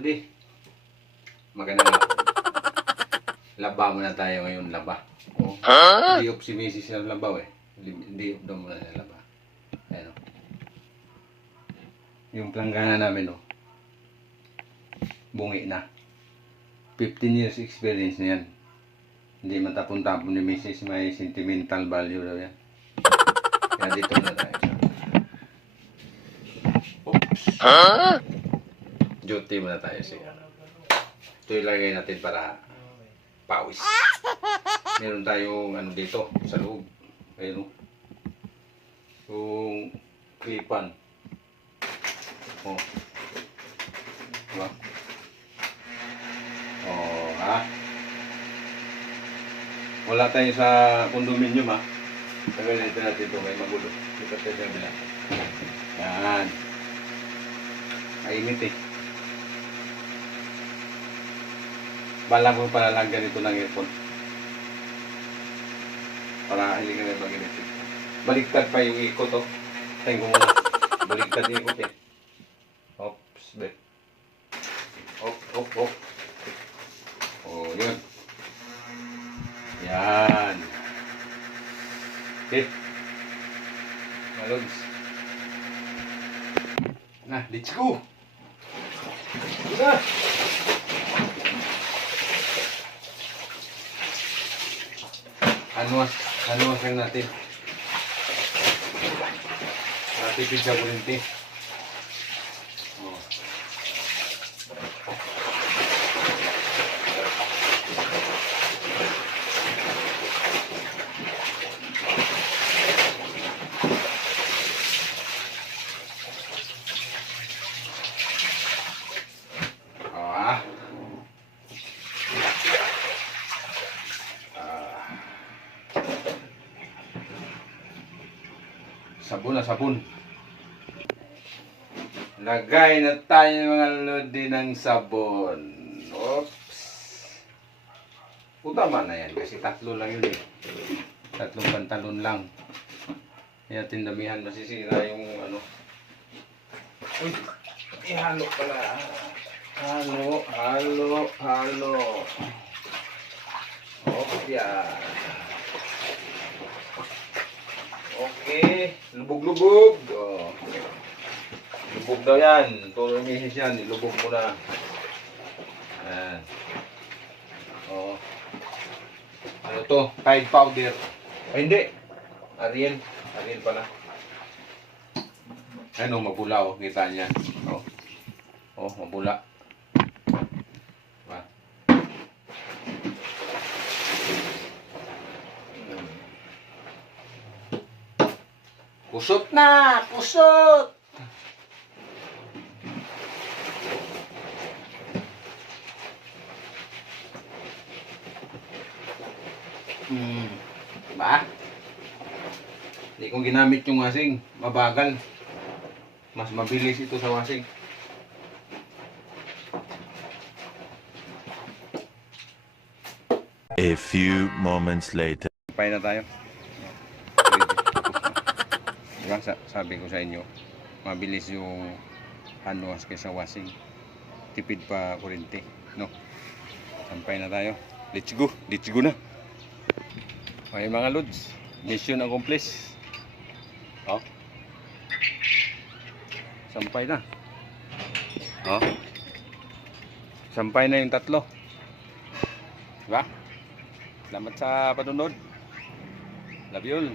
Rudy, magandang laba muna tayo ngayon, laba. Oh, hindi up si Mrs. ng labaw eh. Hindi up daw muna ng laba. Ayan o. Yung planggana namin o. Bungi na. 15 years experience na yan. Hindi matapon-tapon ni Mrs. May sentimental value daw yan. Kaya dito na tayo. Oops. Duty muna tayo siya. Ito ilagay natin para pawis. Meron tayong ano dito sa loob. Ayun o. Yung klipan. Oh. Diba? Oh, ha? Wala tayo sa condominium ha. Tagalitin natin ito, may magulo. Ito tayo sa bila. Yan. Mainit eh. Bala ko palalagyan ito ng aircon. Para hindi ka na mag-init. Baliktad pa yung ikot oh. Tingnan mo muna. Baliktad yung ikot eh. Oops, bet. Op. Oh, yun. Yan. Okay. Malogs. Nah, let's go. Udah. Anuas lang natin. Natipid sa kurinti. Oh. Sabon na sabon. Lagay na tayo mga lodi ng sabon. Oops. Tama na yan kasi tatlo lang yun eh. Tatlong pantalon lang. Kaya tindamihan masisira yung ano. Uy, ihalo pala. Halo. Okay yan. Okay, lubog-lubog. Oh. Lubog daw yan. Tulong misis yan. Ilubog mo na. Ayan. Oh. Ano to? Tide powder. Ay, hindi. Ariel pala. Ano, mabula oh. Kita niya. Oh. Oh, mabula. Diba? Kusot na! Kusot! Diba? Hindi kong ginamit yung washing. Mabagal. Mas mabilis ito sa washing. A few moments later. Pay na tayo. Diba, sabi ko sa inyo, mabilis yung hand wash kaysa washing. Tipid pa kuryente, no? Sampay na tayo. Let's go na. Okay mga lods, mission accomplished. Oh. Sampay na. Oh. Sampay na yung tatlo. Diba? Salamat sa panunod. Love you all.